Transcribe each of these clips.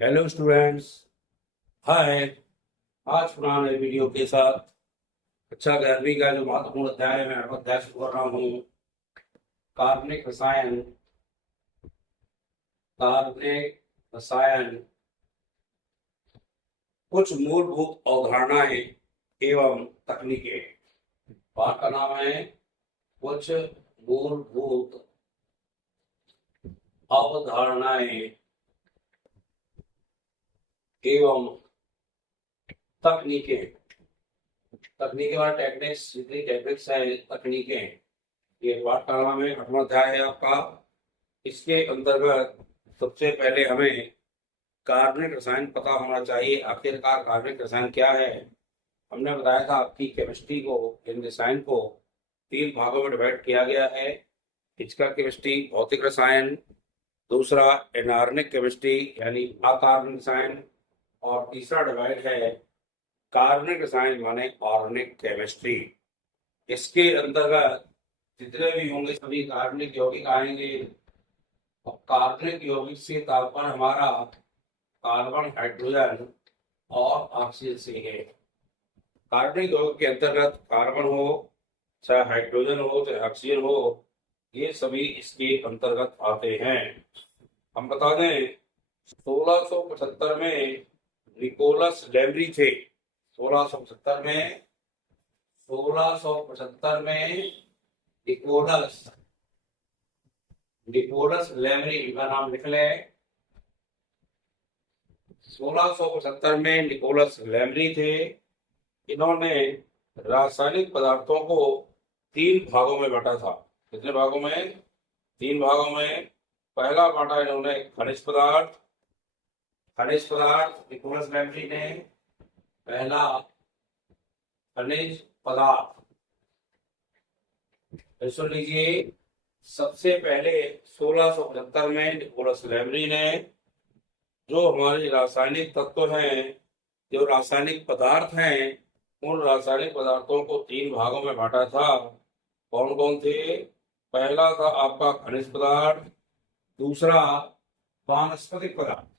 Hello students. हाय। आज पुराने video के साथ कक्षा 11वीं का जो महत्वपूर्ण अध्याय है, मैं अध्याय शुरू कर रहा हूँ। कार्बनिक रसायन। कार्बनिक रसायन कुछ मूलभूत अवधारणाएं एवं तकनीकें। पाठ का नाम है कुछ मूलभूत अवधारणाएं एवं तकनीकें। तकनीकें वाला टेक्निक्स, जितनी टेक्निक्स है, तकनीकें, ये पाठ का नाम है। 8वां अध्याय है आपका। इसके अंतर्गत सबसे पहले हमें कार्बनिक रसायन पता होना चाहिए। आखिरकार कार्बनिक रसायन क्या है? हमने बताया था आपकी केमिस्ट्री को, इन रसायन को 3 भागों में डिवाइड किया गया है। फिजिकल केमिस्ट्री, भौतिक रसायन, दूसरा इनऑर्गेनिक केमिस्ट्री यानी अकार्बनिक रसायन, और तीसरा डिवाइड है कार्बनिक रसायन माने ऑर्गेनिक केमिस्ट्री। इसके अंतर्गत जितने भी होंगे सभी कार्बनिक यौगिक आएंगे। और कार्बनिक यौगिक से तात्पर्य हमारा कार्बन, हाइड्रोजन और ऑक्सीजन से है। कार्बनिक यौगिक के अंतर्गत कार्बन हो, चाहे हाइड्रोजन हो, चाहे ऑक्सीजन हो, ये सभी इसके अंतर्गत आते हैं। हम बता दें 1675 में निकोलस लेमरी थे। 1675 में 1675 में निकोलस निकोलस लेमरी का नाम लिख ले। 1675 में निकोलस लेमरी थे। इन्होंने रासायनिक पदार्थों को 3 भागों में बांटा था। कितने भागों में? 3 भागों में। पहला बांटा इन्होंने खनिज पदार्थ। खनिज पदार्थ निकोलस लेमरी ने पहला खनिज पदार्थ। सुन लीजिए, सबसे पहले 1675 में निकोलस लेमरी ने जो हमारे रासायनिक तत्व हैं, जो रासायनिक पदार्थ हैं, उन रासायनिक पदार्थों को 3 भागों में बांटा था। कौन कौन थे? पहला था आपका खनिज पदार्थ, दूसरा वानस्पतिक पदार्थ।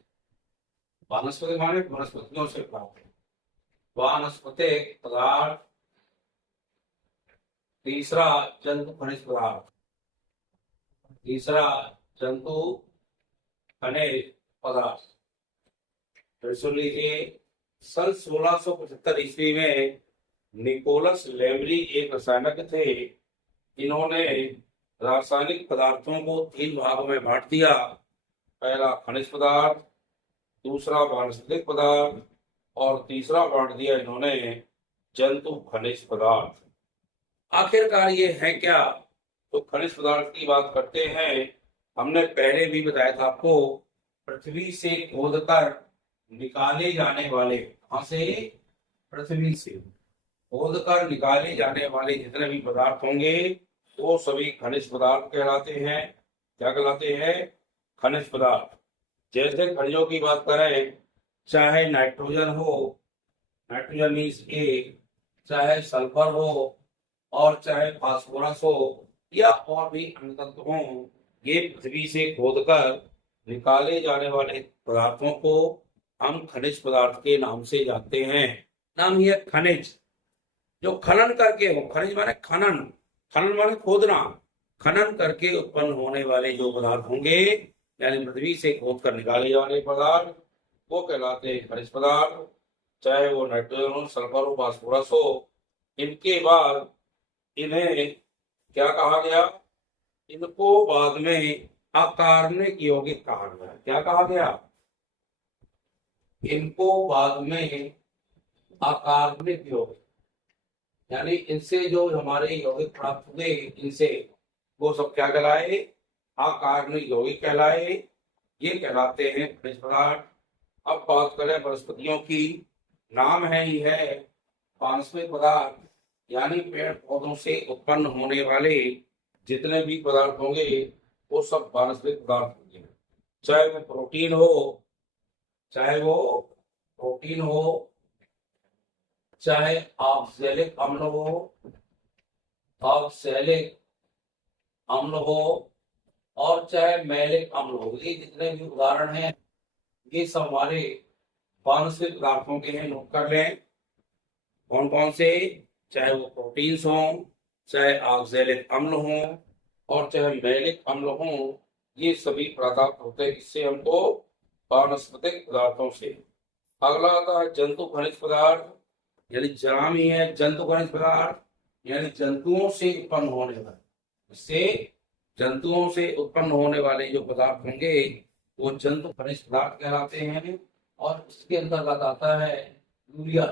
वानस्पतिक माने वनस्पतियों से प्राप्त वानस्पतिक पदार्थ। तीसरा जंतु खनिज पदार्थ। तीसरा जंतु खनिज पदार्थ। फिर सुन लीजिए, सन 1675 ईस्वी में निकोलस लेमरी एक रसायनज्ञ थे। इन्होंने रासायनिक पदार्थों को 3 भागों में बांट दिया। पहला खनिज पदार्थ, दूसरा वानस्पतिक पदार्थ, और तीसरा बांट दिया इन्होंने जंतु खनिज पदार्थ। आखिरकार ये है क्या? तो खनिज पदार्थ की बात करते हैं। हमने पहले भी बताया था आपको, पृथ्वी से खोदकर निकाले जाने वाले, कहां से? पृथ्वी से खोदकर निकाले जाने वाले जितने भी पदार्थ होंगे वो सभी खनिज पदार्थ कहलाते हैं। क्या कहलाते हैं? खनिज पदार्थ। जैसे खनिजों की बात करें, चाहे नाइट्रोजन हो, नाइट्रोजन मीन्स ए, चाहे सल्फर हो, और चाहे फास्फोरस हो, या और भी अन्य तत्व हों, ये पृथ्वी से खोदकर निकाले जाने वाले पदार्थों को हम खनिज पदार्थ के नाम से जानते हैं। नाम ही है खनिज। जो खनन करके हो, खनिज माने खनन, खनन माने खोदना, खनन करके उत्पन्न होने वाले जो पदार्थ होंगे, यानी पृथ्वी से खोद कर निकाले जाने पदार्थ, वो कहलाते हैं खनिज पदार्थ। चाहे वो नाइट्रोजन हो, सल्फर हो, फास्फोरस हो। इनके बाद इन्हें क्या कहा गया? इनको बाद में अकार्बनिक यौगिक कहा गया। क्या कहा गया? इनको बाद में अकार्बनिक यौगिक, यानी इनसे जो हमारे यौगिक प्राप्त हुए, इनसे वो सब क्या कहलाए? अकार्बनिक यौगिक कहलाए। ये कहलाते हैं खनिज पदार्थ। अब बात करें वनस्पतियों की। नाम है ही है वानस्पतिक पदार्थ, यानी पेड़ पौधों से उत्पन्न होने वाले जितने भी पदार्थ होंगे वो सब वानस्पतिक पदार्थ होंगे। चाहे वो प्रोटीन हो, चाहे वो प्रोटीन हो, चाहे ऑक्सैलिक अम्ल हो, ऑक्सैलिक अम्ल हो, और चाहे मैलिक अम्ल हो। ये जितने भी उदाहरण हैं ये सब हमारे वानस्पतिक पदार्थों के हैं, नोट कर लें। कौन कौन से, चाहे वो प्रोटीन्स हों, चाहे ऑक्सैलिक अम्ल हों और चाहे मैलिक अम्ल हों, ये सभी पदार्थ होते हैं इससे हमको वानस्पतिक पदार्थों से। अगला आता है जंतु खनिज पदार्थ, यानी जराम ही है जंतु खनिज पदार्थ, यानी जंतुओं से उत्पन्न होने वाले, इससे जंतुओं से उत्पन्न होने वाले जो पदार्थ होंगे वो जंतु खनिज पदार्थ कहलाते हैं। और इसके अंतर्गत आता है यूरिया।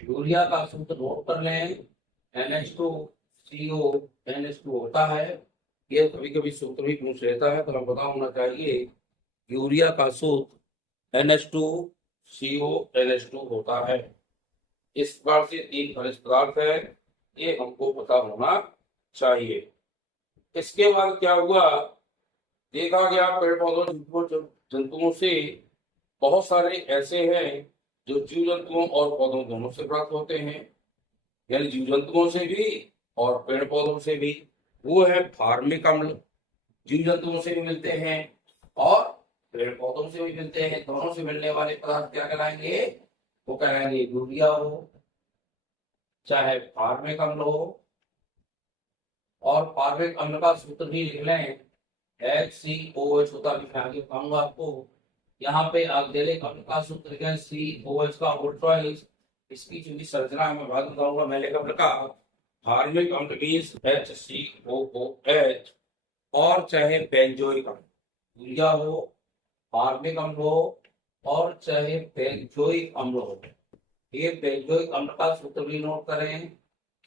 यूरिया का सूत्र नोट कर लें, NH2CO NH2 होता है। ये कभी कभी सूत्र भी पूछ लेता है तो हमें पता होना चाहिए। यूरिया का सूत्र NH2CO NH2 होता है। इस प्रकार से 3 खनिज पदार्थ है, ये हमको पता होना चाहिए। इसके बाद क्या हुआ, देखा गया पेड़ पौधों जंतुओं से बहुत सारे ऐसे हैं जो जीव जंतुओं और पौधों दोनों से प्राप्त होते हैं, यानी जीव जंतुओं से भी और पेड़ पौधों से भी। वो है फार्मिक अम्ल, जीव जंतुओं से भी मिलते हैं और पेड़ पौधों से भी मिलते हैं। दोनों से मिलने वाले पदार्थ क्या कहलाएंगे, वो कहलाएंगे यूरिया हो चाहे फार्मिक अम्ल हो। और फार्मिक अम्ल का सूत्र भी लिख लें, HCOH होता है, मैं आगे बताऊंगा आपको। यहाँ पे ऑक्सैलिक अम्ल का सूत्र है COH का होल ट्वाइस। इसकी चूंकि संरचना मैं बाद में बताऊंगा। मैलिक अम्ल का फार्मिक अम्ल मींस HCOOH और चाहे बेंजोइक अम्ल, यूरिया हो, फार्मिक अम्ल हो और चाहे बेंजोइक अम्ल हो। ये बेंजोइक अम्ल का सूत्र भी नोट करें,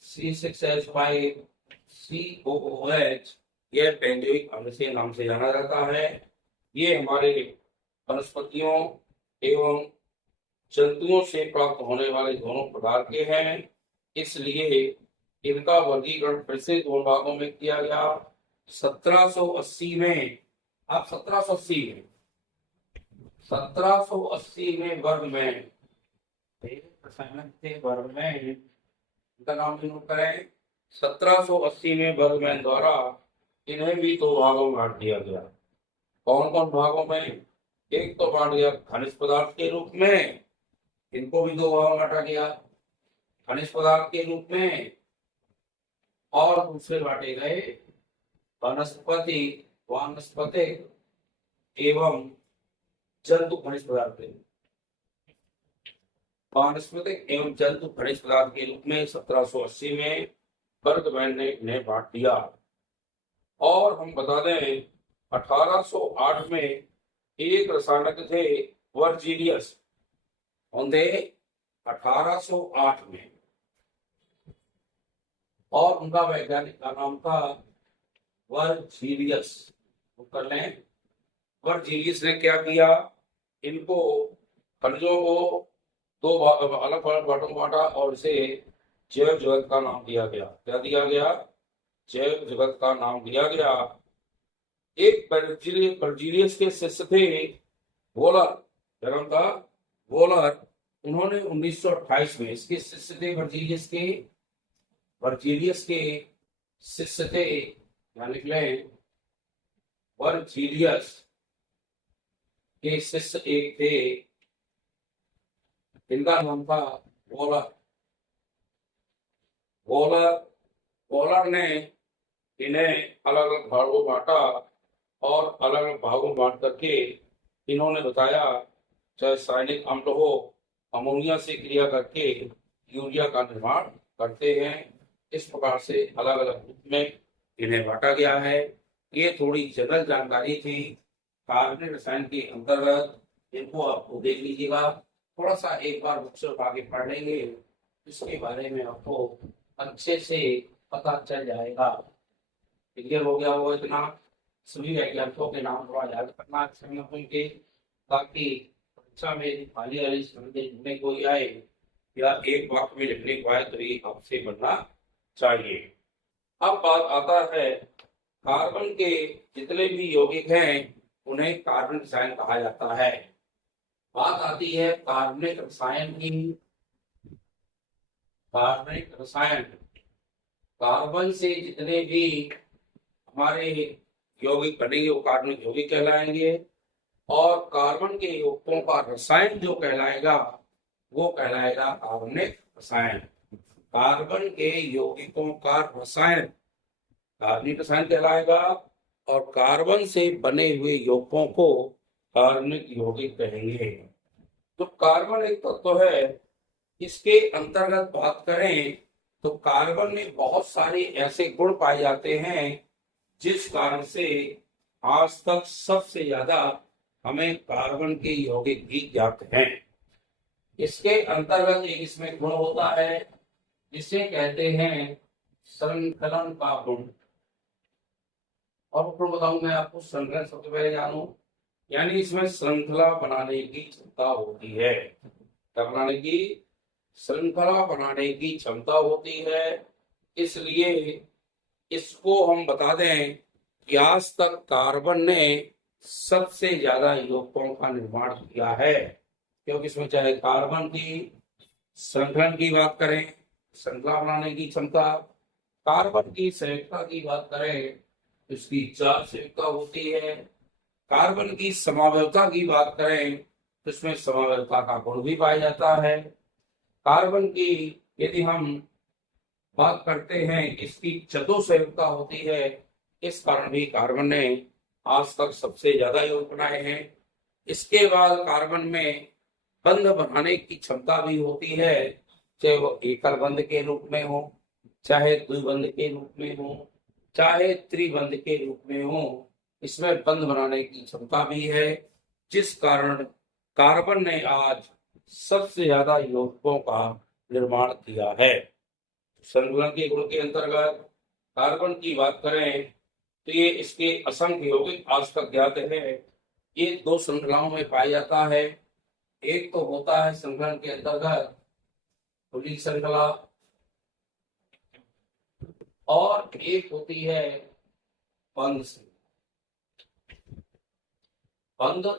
C6H5COOH। यह बेंजोइक अम्ल से नाम से जाना जाता है। ये हमारे वनस्पतियों एवं जंतुओं से प्राप्त होने वाले दोनों प्रकार के हैं, इसलिए इनका वर्गीकरण फिर से 2 भागों में किया गया। 1780 में, अब 1780 में वर्ग में इनका नाम भी नोट करें। 1780 में बर्गमैन द्वारा इन्हें भी 2 भागों में बांट दिया गया। कौन कौन भागों में, एक तो बांट दिया खनिज पदार्थ के रूप में, इनको भी 2 भागों में बांटा गया खनिज पदार्थ के रूप में, और दूसरे बांटे गए वानस्पतिक एवं जंतु खनिज पदार्थ। वानस्पतिक एवं जंतु खनिज पदार्थ के रूप में 1780 में बर्गमैन ने इन्हें बांट दिया। और हम बता दें 1808 में एक रसायनज्ञ थे वर्जीलियस, 1808 में, और उनका वैज्ञानिक का नाम था वर्जीलियस। कर लें, वर्जीलियस ने क्या किया, इनको खनिजों को 2 अलग अलग भागों में बांटा और इसे जैव जगत का नाम दिया गया। क्या दिया गया, जैव जगत का नाम दिया गया। एक वर्जीलियस के शिष्य थे वोलर, जन्म था वोलर, उन्होंने 1928 में, इसके शिष्य थे वर्जीलियस के शिष्य थे, यहाँ लिख लें, वर्जीलियस के शिष्य एक थे, इनका नाम था वोलर। वोलर ने इन्हें अलग अलग भागों में बांटा और अलग अलग भागों में बांट करके इन्होंने बताया चाहे रासायनिक अम्ल हो, अमोनिया से क्रिया करके यूरिया का निर्माण करते हैं। इस प्रकार से अलग अलग रूप में इन्हें बांटा गया है। ये थोड़ी जनरल जानकारी थी कार्बनिक रसायन के अंतर्गत, इनको आपको देख लीजिएगा, थोड़ा सा एक बार बुक से उठा के पढ़ लेंगे, इसके बारे में आपको अच्छे से पता चल जाएगा। क्लियर हो गया होगा इतना। सभी वैज्ञानिकों के नाम थोड़ा याद करना के, ताकि परीक्षा में खाली वाली लिखने कोई आए या एक वाक्य में लिखने को आए तो ये आपसे बनना चाहिए। अब बात आता है कार्बन के जितने भी यौगिक हैं उन्हें कार्बनिक रसायन कहा जाता है। बात आती है कार्बनिक रसायन की। कार्बनिक रसायन, कार्बन से जितने भी हमारे यौगिक बनेंगे वो कार्बनिक यौगिक कहलाएंगे, और कार्बन के यौगिकों का रसायन जो कहलाएगा वो कहलाएगा कार्बनिक रसायन। कार्बन के यौगिकों का रसायन कार्बनिक रसायन कहलाएगा और कार्बन से बने हुए यौगिकों को कार्बनिक यौगिक कहेंगे। तो कार्बन एक तत्व है, इसके अंतर्गत बात करें तो कार्बन में बहुत सारे ऐसे गुण पाए जाते हैं जिस कारण से आज तक सबसे ज्यादा हमें कार्बन के यौगिक भी ज्ञात हैं। इसके अंतर्गत एक इसमें गुण होता है जिसे कहते हैं श्रृंखलन का गुण। और गुण बताऊं मैं आपको, श्रृंखलन सबसे पहले जानू, यानी इसमें श्रृंखला बनाने की क्षमता होती है। क्या बनाने की? श्रृंखला बनाने की क्षमता होती है। इसलिए इसको हम बता दें कि आज तक कार्बन ने सबसे ज्यादा यौगिकों का निर्माण किया है, क्योंकि इसमें चाहे कार्बन की श्रृंखलन की बात करें, श्रृंखला बनाने की क्षमता, कार्बन की संयुक्ता की बात करें तो इसकी 4 संयुक्ता होती है, कार्बन की समावयवता की बात करें तो इसमें समावयवता का गुण भी पाया जाता है। कार्बन की यदि हम बात करते हैं इसकी चतुसंयुक्ता होती है, इस कारण भी कार्बन ने आज तक सबसे ज्यादा यौगिक बनाए हैं। इसके बाद कार्बन में बंध बनाने की क्षमता भी होती है, चाहे वो एकल बंध के रूप में हो, चाहे द्विबंध के रूप में हो, चाहे त्रिबंध के रूप में हो, इसमें बंध बनाने की क्षमता भी है, जिस कारण कार्बन ने आज सबसे ज्यादा यौगिकों का निर्माण किया है। श्रृंखलन के गुण के अंतर्गत कार्बन की बात करें तो ये इसके असंख्य यौगिक आज तक ज्ञात है। ये 2 श्रृंखलाओं में पाया जाता है। एक तो होता है श्रृंखलन के अंतर्गत खुली श्रृंखला और एक होती है बंध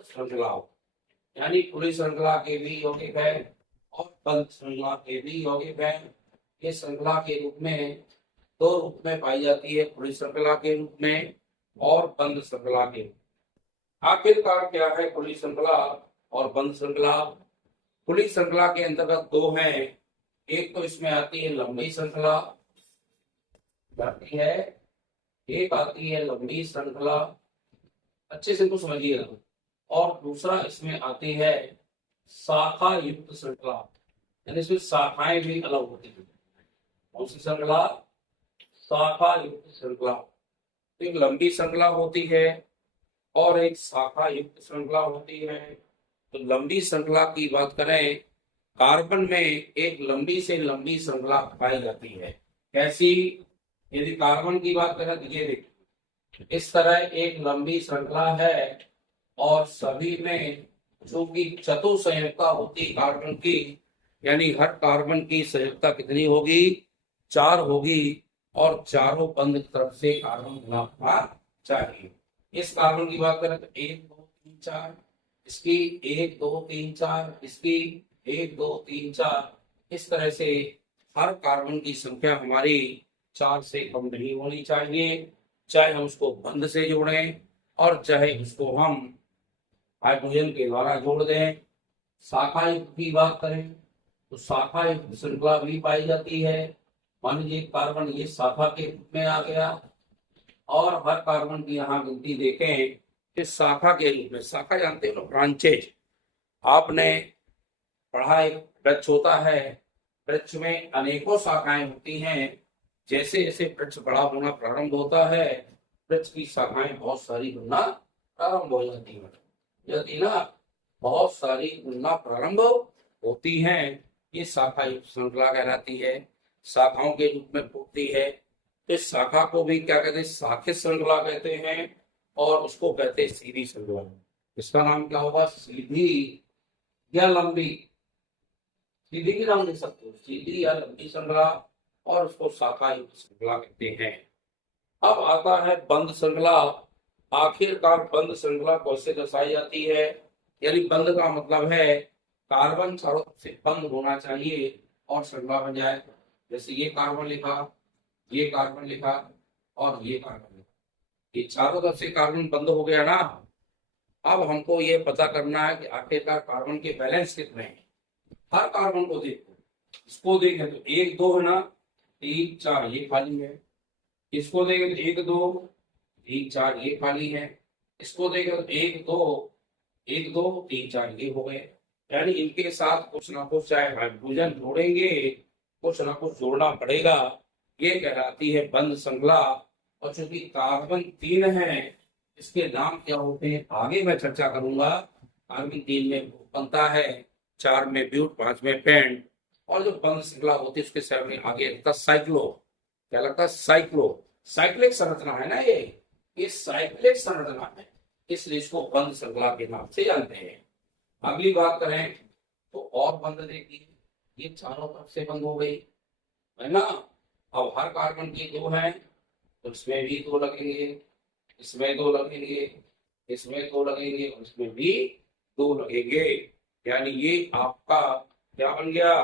श्रृंखला, यानी खुली श्रृंखला के भी यौगिक है और बंध श्रृंखला के भी यौगिक है। ये श्रृंखला के रूप में 2 रूप में पाई जाती है, खुली श्रृंखला के रूप में और बंध श्रृंखला के रूप में। आखिरकार क्या है खुली श्रृंखला और बंध श्रृंखला? खुली श्रृंखला के अंतर्गत 2 हैं। एक तो इसमें आती है लंबी श्रृंखला, आती है एक आती है लंबी श्रृंखला, अच्छे से तो समझिएगा, और दूसरा इसमें आती है शाखा युक्त श्रृंखला, यानी इसमें शाखाएं भी अलग होती है। कौन सी श्रृंखला? शाखा युक्त श्रृंखला। तो एक लंबी श्रृंखला होती है और एक शाखा युक्त श्रृंखला होती है। तो लंबी श्रृंखला की बात करें, कार्बन में एक लंबी से लंबी श्रृंखला पाई जाती है। कैसी? यदि कार्बन की बात करें तो ये देखिए, इस तरह एक लंबी श्रृंखला है और सभी में जो कि चतुसंयुक्ता होती कार्बन की, यानी हर कार्बन की संयुक्ता कितनी होगी? 4 होगी और चारों बंध की तरफ से कार्बन बना हुआ चाहिए। इस कार्बन की बात करें तो 1 2 3 4, इसकी 1 2 3 4, इसकी 1 2 3 4, इस तरह से हर कार्बन की संख्या हमारी 4 से कम नहीं होनी चाहिए, चाहे हम उसको बंध से जोड़ें और चाहे उसको हम हाइड्रोजन के द्वारा जोड़ दें। शाखा युक्त की बात करें तो शाखा युक्त श्रृंखला भी पाई जाती है। मान लीजिए कार्बन ये शाखा के रूप में आ गया और हर कार्बन की यहाँ गिनती देखें कि शाखा के रूप में, शाखा जानते हो ना, ब्रांचेज, आपने पढ़ा एक वृक्ष होता है, वृक्ष में अनेकों शाखाएं होती हैं। जैसे जैसे वृक्ष बड़ा होना प्रारंभ होता है, वृक्ष की शाखाएं बहुत सारी बनना प्रारंभ हो जाती है। यदि ना बहुत सारी बनना प्रारंभ होती हैं, ये शाखा युक्त श्रृंखला कहलाती है, शाखाओं के रूप में फूटती है। इस शाखा को भी क्या कहते हैं? शाखित श्रृंखला कहते हैं और उसको कहते हैं सीधी श्रृंखला। इसका नाम क्या होगा? सीधी या लंबी। सीधी की नाम दे सकते हो, सीधी या लंबी श्रृंखला, और उसको शाखा युक्त श्रृंखला कहते हैं। अब आता है बंध श्रृंखला। आखिरकार बंध श्रृंखला कैसे दर्शाई जाती है? यानी बंध का मतलब है कार्बन चारों तरफ से बंद होना चाहिए और श्रृंखला बन जाए। जैसे ये कार्बन लिखा, ये कार्बन लिखा और ये कार्बन लिखा, ये चारों तरफ से कार्बन बंद हो गया ना, अब हमको ये पता करना है कि आखिरकार कार्बन के बैलेंस कितने हैं। हर कार्बन को देखो, इसको देखें तो 1 2 है ना, 3 4 ये खाली है। इसको देखें तो 1 2 3 4 ये खाली है। इसको देखें तो 1 2 1 2 3 4 ये हो गए। यानी इनके साथ कुछ ना कुछ चाहे हाइड्रोजन जोड़ेंगे, कुछ ना कुछ जोड़ना पड़ेगा। ये कहलाती है बंध श्रृंखला। और चूंकि कार्बन 3 है, इसके नाम क्या होते हैं आगे मैं चर्चा करूंगा। कार्बन 3 में बनता है, 4 में ब्यूट, 5 में पेंट। और जो बंध श्रृंखला होती है उसके सर में आगे लगता है साइक्लो। क्या लगता है? साइक्लो। साइक्लिक संरचना है ना ये साइक्लिक संरचना है, इसलिए इसको बंध श्रृंखला के नाम से जानते हैं। अगली बात करें तो और बंध देखिए, ये चारों तरफ से बंद हो गई है ना। अब हर कार्बन की 2 है तो इसमें भी 2 लगेंगे, इसमें 2 लगेंगे, इसमें 2 लगेंगे और इसमें भी 2 लगेंगे। यानी ये आपका क्या बन गया?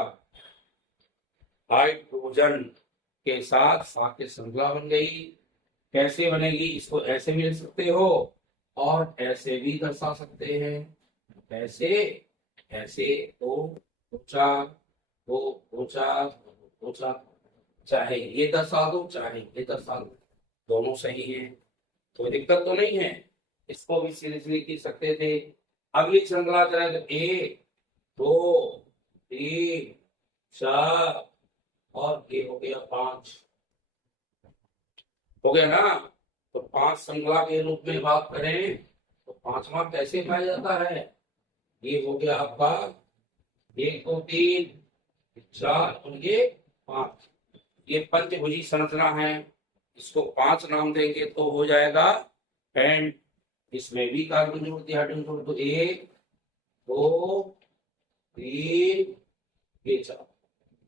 हाइड्रोजन के साथ साकेत श्रृंखला बन गई। कैसे बनेगी? इसको ऐसे भी लिख सकते हो और ऐसे भी दर्शा सकते हैं। ऐसे ऐसे दो चार दो चार, चाहे ये दर्शा दो चाहे ये दर्शा दो, दोनों सही है, कोई दिक्कत तो नहीं है। इसको भी सीरियसली लिख सकते थे। अगली श्रृंखला चले तो 1 2 3 4 और ये हो गया 5, हो गया ना। तो 5 श्रृंखला के रूप में बात करें तो पांचवा कैसे पाया जाता है? ये हो गया आपका 1 2 3 4 और ये 5। ये पंचभुजी संरचना है, इसको 5 नाम देंगे तो हो जाएगा पेंट। इसमें भी कार्बन जोड़ दिया, हाइड्रोजन जोड़ दो, 1 2 3 ये 4।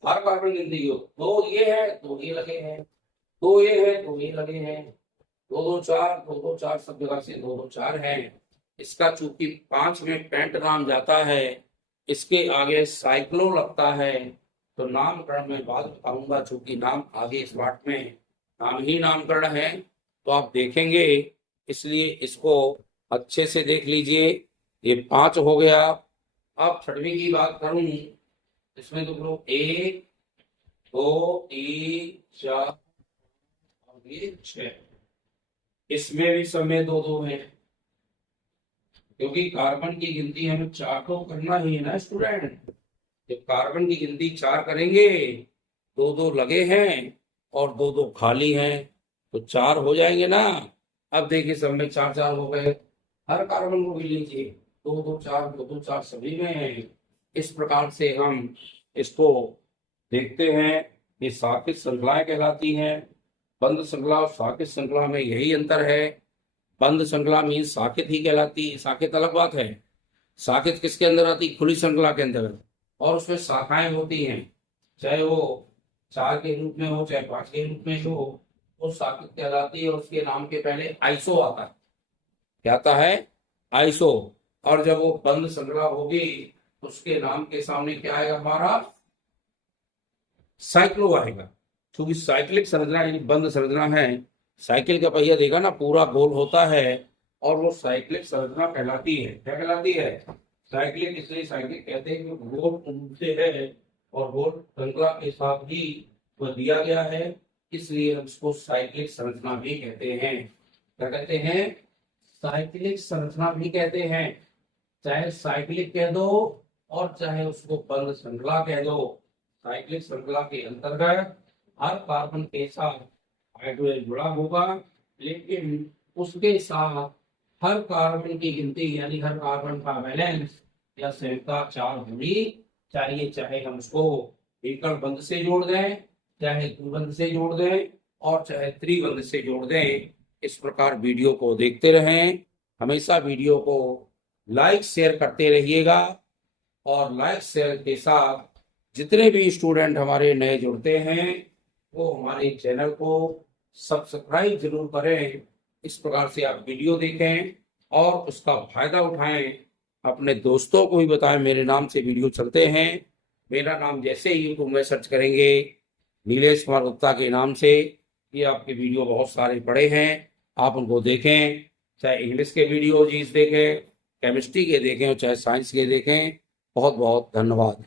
हर कार्बन गिनती हो, 2 ये है 2 ये लगे हैं, 2 ये है 2 ये लगे हैं, 2 2 4 2 2 4 सब जगह से 2 2 4 है। इसका चूंकि 5 में पेंट नाम जाता है, इसके आगे साइक्लो लगता है, तो नामकरण में बाद बताऊंगा। चूंकि नाम आगे इस पाठ में नाम ही नामकरण है तो आप देखेंगे, इसलिए इसको अच्छे से देख लीजिए। ये 5 हो गया। अब छठवीं की बात करूं, इसमें तो ग्रुप 1 2 3 4 और ये 6, इसमें भी सब में 2 2 है, क्योंकि कार्बन की गिनती हमें 4 तो करना ही है ना स्टूडेंट। जब कार्बन की गिनती 4 करेंगे, 2 2 लगे हैं और 2 2 खाली हैं, तो 4 हो जाएंगे ना। अब देखिए सब में 4 4 हो गए। हर कार्बन को भी लीजिए, 2 2 4 2 2 4 सभी में है। इस प्रकार से हम इसको देखते हैं। ये साकेत श्रृंखलाएं कहलाती हैं। बंध श्रृंखला और साकेत श्रृंखला में यही अंतर है। बंध श्रृंखला मीन साकेत ही कहलाती है, साकेत अलग बात है। साकेत किसके अंदर आती? खुली श्रृंखला के अंदर, और उसमें शाखाएं होती हैं, चाहे वो 4 के रूप में हो चाहे 5 के रूप में हो, वो साकेत कहलाती है। और उसके नाम के पहले आइसो आता है। क्या आता है? आइसो। और जब वो बंध श्रृंखला होगी उसके नाम के सामने क्या आएगा? हमारा साइक्लो आएगा। क्योंकि साइक्लिक संरचना यानी बंध संरचना है। साइकिल का पहिया देखा ना, पूरा गोल होता है और वो साइक्लिक संरचना कहलाती है। क्या कहलाती है? साइक्लिक। इसलिए साइक्लिक कहते हैं कि गोल घूमते हैं और गोल श्रृंखला के साथ ही वो दिया गया है, इसलिए हम उसको साइक्लिक संरचना भी कहते हैं। क्या कहते हैं? साइक्लिक संरचना भी कहते हैं। चाहे साइक्लिक कह दो और चाहे उसको बंध श्रृंखला कह दो। साइक्लिक श्रृंखला के अंतर्गत हर कार्बन के साथ हाइड्रोजन जुड़ा होगा, लेकिन उसके साथ हर कार्बन की गिनती यानी हर कार्बन का बैलेंस या संयुक्ता 4 होनी चाहिए। चाहे हम उसको एकल बंध से जोड़ दें, चाहे द्विबंध से जोड़ दें और चाहे त्रिबंध से जोड़ दें। इस प्रकार वीडियो को देखते रहें। हमेशा वीडियो को लाइक शेयर करते रहिएगा और लाइक शेयर के साथ जितने भी स्टूडेंट हमारे नए जुड़ते हैं वो हमारे चैनल को सब्सक्राइब जरूर करें। इस प्रकार से आप वीडियो देखें और उसका फायदा उठाएं। अपने दोस्तों को भी बताएं मेरे नाम से वीडियो चलते हैं। मेरा नाम जैसे ही यूट्यूब में सर्च करेंगे नीलेश कुमार गुप्ता के नाम से, ये आपके वीडियो बहुत सारे पड़े हैं, आप उनको देखें। चाहे इंग्लिश के वीडियोज देखें, केमिस्ट्री के देखें और चाहे साइंस के देखें। बहुत बहुत धन्यवाद।